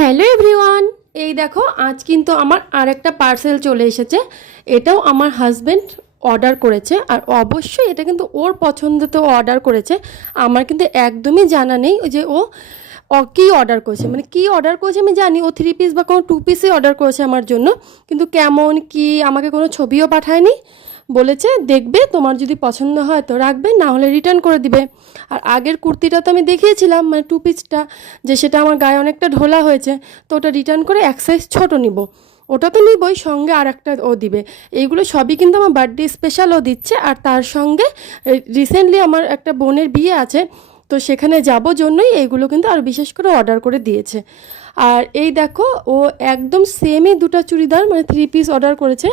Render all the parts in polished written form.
Hello everyone, এই দেখো আজ কিন্তু আমার আরেকটা পার্সেল চলে এসেছে। এটাও আমার হাজব্যান্ড অর্ডার করেছে, আর অবশ্যই এটা কিন্তু ওর পছন্দতে অর্ডার করেছে। আমার কিন্তু একদমই জানা নেই যে ও কী অর্ডার করেছে, মানে কী অর্ডার করেছে আমি জানি ও 3 পিস বা কোনো 2 পিসই অর্ডার করেছে আমার জন্য, কিন্তু কেমন কি আমাকে কোনো ছবিও পাঠায়নি। বলেছে দেখবে, তোমার যদি পছন্দ হয় তো রাখবে, না হলে রিটার্ন করে দিবে। আর আগের কুর্তিটা তো আমি দেখিয়েছিলাম, মানে 2 পিসটা, যে সেটা আমার গায়ে অনেকটা ঢোলা হয়েছে, তো ওটা রিটার্ন করে এক সাইজ ছোটো নিব। ওটা তো নিবই, সঙ্গে আর একটা ও দিবে। এইগুলো সবই কিন্তু আমার বার্থডে স্পেশাল ও দিচ্ছে, আর তার সঙ্গে রিসেন্টলি আমার একটা বোনের বিয়ে আছে, তো সেখানে যাব জন্যই এইগুলো কিন্তু আর বিশেষ করে অর্ডার করে দিয়েছে। আর এই দেখো, ও একদম সেমই দুটো চুড়িদার, মানে 3 পিস অর্ডার করেছে।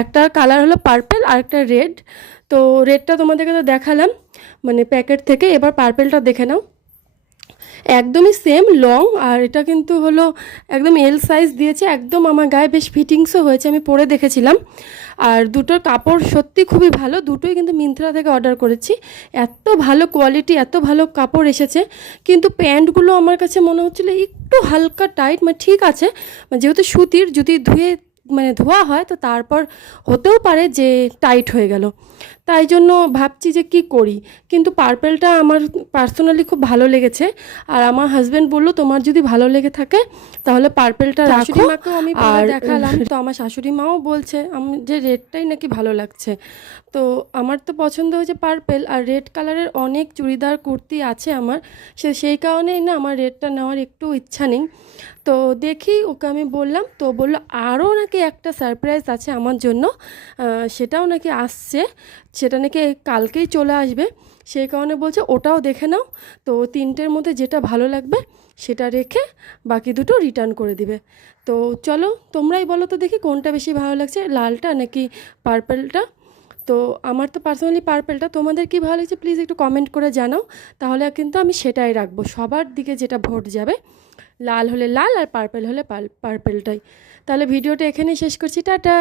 একটা কালার হলো পার্পেল আর একটা রেড। তো রেডটা তোমাদেরকে তো দেখালাম মানে প্যাকেট থেকে, এবার পার্পেলটা দেখে নাও। একদমই সেম লং, আর এটা কিন্তু হলো একদম এল সাইজ দিয়েছে, একদম আমার গায়ে বেশ ফিটিংসও হয়েছে, আমি পরে দেখেছিলাম। আর দুটোর কাপড় সত্যি খুবই ভালো, দুটোই কিন্তু মিন্ত্রা থেকে অর্ডার করেছি। এত ভালো কোয়ালিটি, এত ভালো কাপড় এসেছে। কিন্তু প্যান্টগুলো আমার কাছে মনে হচ্ছিলো একটু হালকা টাইট, মানে ঠিক আছে, যেহেতু সুতির, যদি ধোয়া হয় তো তারপর হতেও পারে যে টাইট হয়ে গেল। তাই জন্য ভাবছি যে কি করি। কিন্তু পার্পেলটা আমার পার্সোনালি খুব ভালো লেগেছে, আর আমার হাজব্যান্ড বললো তোমার যদি ভালো লেগে থাকে তাহলে পার্পেলটা রাখো। শাশুড়ি মাকেও আমি আর দেখালাম, তো আমার শাশুড়ি মাও বলছে আমি যে রেডটাই নাকি ভালো লাগছে। তো আমার তো পছন্দ হয়েছে পার্পেল, আর রেড কালারের অনেক চুড়িদার কুর্তি আছে আমার, সেই কারণেই না আমার রেডটা নেওয়ার একটু ইচ্ছা নেই। তো দেখি, ওকে আমি বললাম, তো বললো আরও নাকি একটা সারপ্রাইজ আছে আমার জন্য, সেটাও নাকি আসছে, সেটা নাকি কালকেই চলে আসবে। সেই কারণে বলছে ওটাও দেখে নাও, তো 3টের মধ্যে যেটা ভালো লাগবে সেটা রেখে বাকি দুটো রিটার্ন করে দিবে। তো চলো তোমরাই বলো তো দেখি কোনটা বেশি ভালো লাগছে, লালটা নাকি পার্পেলটা। তো আমার তো পার্সোনালি পার্পেলটা, তোমাদের কি ভালো লাগছে প্লিজ একটু কমেন্ট করে জানাও, তাহলে কিন্তু আমি সেটাই রাখবো। সবার দিকে যেটা ভোট যাবে, লাল হলে লাল আর পার্পেল হলে পার্পেলটাই। তাহলে ভিডিওটা এখানেই শেষ করছি, টাটা।